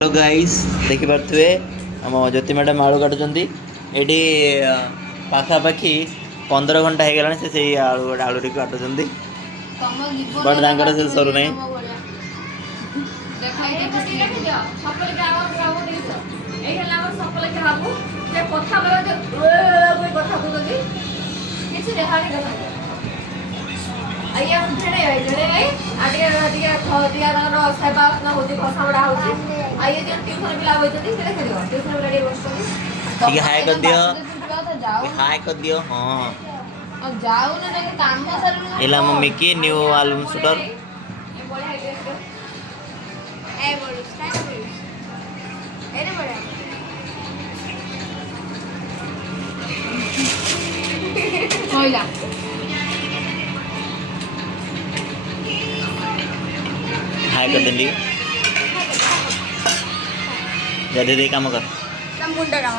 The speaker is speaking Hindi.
हेलो गाइस देखि पारे आम ज्योति मैडम आलू काटुंट ये पाखापाखि 15 घंटा हो गलानी से आलू आलू टी काटुंट बट तांकर से सरू नहीं आइए हम झड़े भाई आगे आगे खदिया रो सेवा ना होती भाषा बड़ा होती आइए जो ट्यूशन पिला होई तती से खेलियो ट्यूशन वाला रे बसती ठीक हाय कर दियो हां अब जाओ ना नहीं काम ना सर एला मम्मी की न्यू एल्बम शूटर ये बड़े है ए बड़ो स्टार्ट ए रे बड़ा होइला हाय कर देंगी जल्दी काम कर मुंडा काम